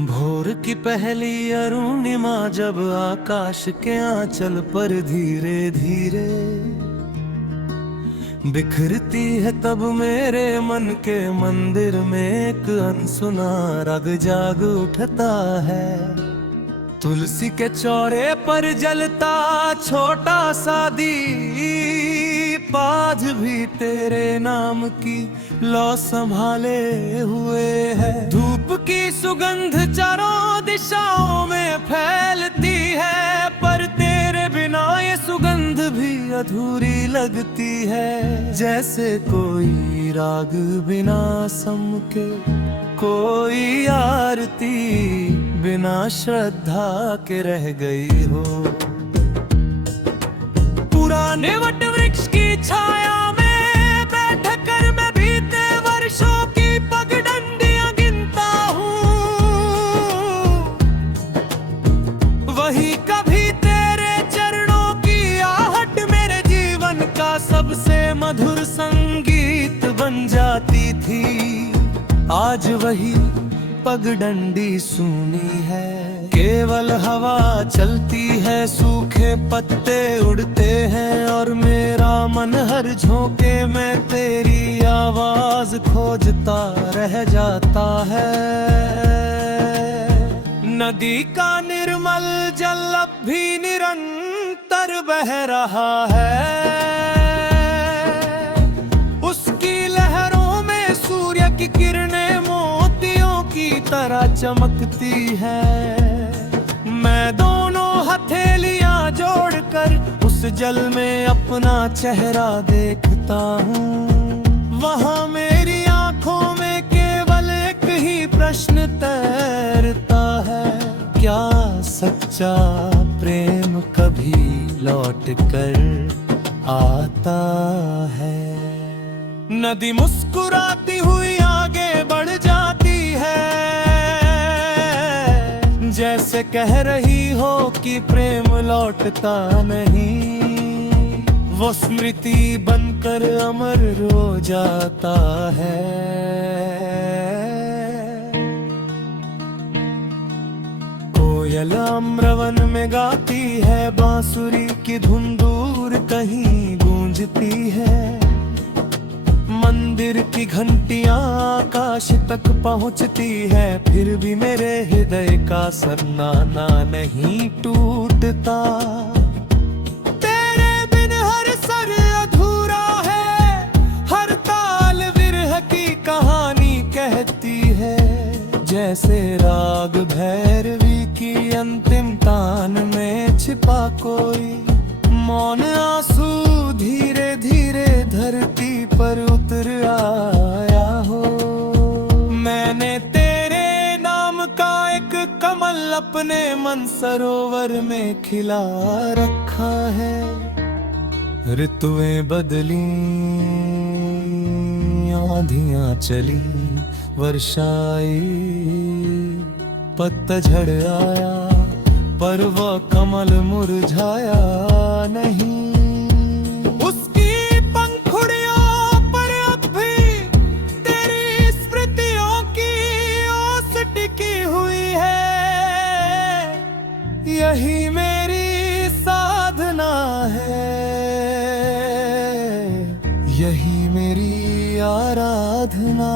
भोर की पहली अरुणिमा जब आकाश के आंचल पर धीरे धीरे बिखरती है, तब मेरे मन के मंदिर में एक अनसुना राग जाग उठता है। तुलसी के चौरे पर जलता छोटा सा दीप आज भी तेरे नाम की लौ संभाले हुए है। धूप की सुगंध चारों दिशाओं में फैलती है, पर तेरे बिना ये सुगंध भी अधूरी लगती है। जैसे कोई राग बिना सम के, कोई आरती बिना श्रद्धा के रह गई हो। पुराने वट वृक्ष की छाया में बैठ कर मैं बीते वर्षों की पगडंडियां गिनता हूँ। वही कभी तेरे चरणों की आहट मेरे जीवन का सबसे मधुर संगीत बन जाती थी। आज वही पगडंडी सूनी है, केवल हवा चलती है, सूखे पत्ते उड़ते हैं और मेरा मन हर झोंके में तेरी आवाज खोजता रह जाता है। नदी का निर्मल जल अब भी निरंतर बह रहा है। उसकी लहरों में सूर्य की किरणें मोतियों की तरह चमकती है। मैं दोनों हथेलियां जोड़कर उस जल में अपना चेहरा देखता हूँ। वहाँ मेरी आंखों में केवल एक ही प्रश्न तैरता है, क्या सच्चा प्रेम कभी लौट कर आता है? नदी मुस्कुराती हुई आगे बढ़ जाती है, जैसे कह रही हो कि प्रेम लौटता नहीं। वो स्मृति बनकर अमर हो जाता है। कोयल अम्रवन में गाती है, बांसुरी की धुन दूर कहीं गूंजती है। मंदिर की घंटियां आकाश तक पहुंचती है, फिर भी मेरे हृदय का सरनाना नहीं टूटता। तेरे बिन हर सर अधूरा है, हर ताल विरह की कहानी कहती है। जैसे राग भैरवी की अंतिम तान में छिपा कोई मौन आंसू धीरे धीरे धरती पर उतर आया हो। मैंने तेरे नाम का एक कमल अपने मन सरोवर में खिला रखा है। ऋतुएं बदली, आंधियां चली, वर्षा आई, पतझड़ आया, पर वह कमल मुरझाया नहीं। उसकी पंखुड़ियों पर अब भी तेरी स्मृतियों की ओस टिकी हुई है। यही मेरी साधना है, यही मेरी आराधना।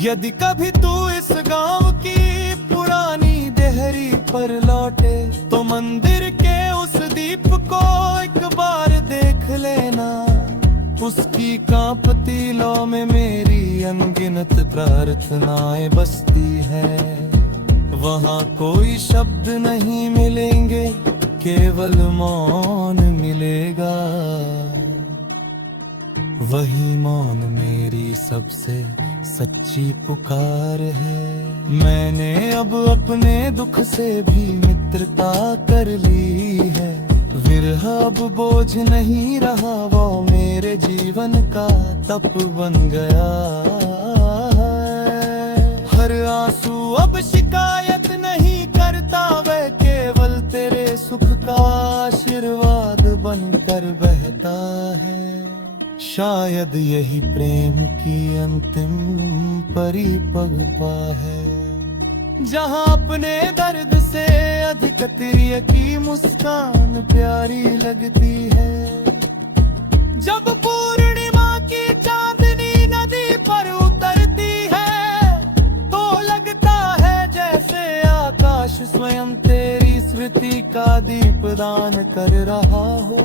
यदि कभी तू इस गांव की पुरानी देहरी पर लौटे, तो मंदिर के उस दीप को एक बार देख लेना। उसकी कांपती लौ में मेरी अनगिनत प्रार्थनाएं बसती है। वहाँ कोई शब्द नहीं मिलेंगे, केवल मौन मिलेगा। वही मौन मेरी सबसे सच्ची पुकार है। मैंने अब अपने दुख से भी मित्रता कर ली है। विरह अब बोझ नहीं रहा, वो मेरे जीवन का तप बन गया है। हर आंसू अब शिकायत नहीं करता, वह केवल तेरे सुख का आशीर्वाद बनकर बहता है। शायद यही प्रेम की अंतिम परिपक्वता है। जहां अपने दर्द से अधिक तेरी की मुस्कान प्यारी लगती है। जब पूर्णिमा की चांदनी नदी पर उतरती है तो लगता है जैसे आकाश स्वयं तेरी स्मृति का दीप दान कर रहा हो।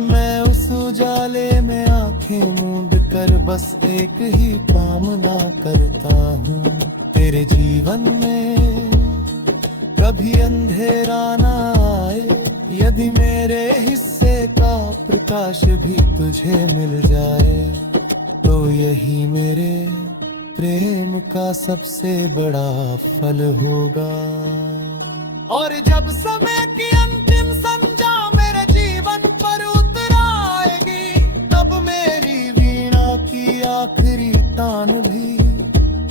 मैं उस उजाले में आंखें मूंद कर बस एक ही कामना करता हूँ, तेरे जीवन में कभी अंधेरा ना आए। यदि मेरे हिस्से का प्रकाश भी तुझे मिल जाए तो यही मेरे प्रेम का सबसे बड़ा फल होगा। और जब समय की अंतिम संजा मेरे जीवन पर उतर आएगी, तब मेरी वीणा की आखिरी तान भी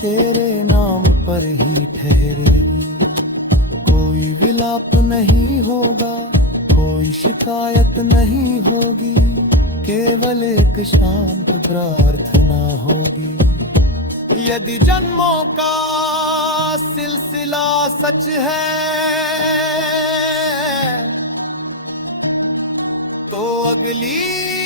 तेरे नाम पर ही ठहरेगी। कोई विलाप नहीं होगा, कोई शिकायत नहीं होगी, केवल एक शांत प्रार्थना होगी। यदि जन्मों का सिलसिला सच है तो अगली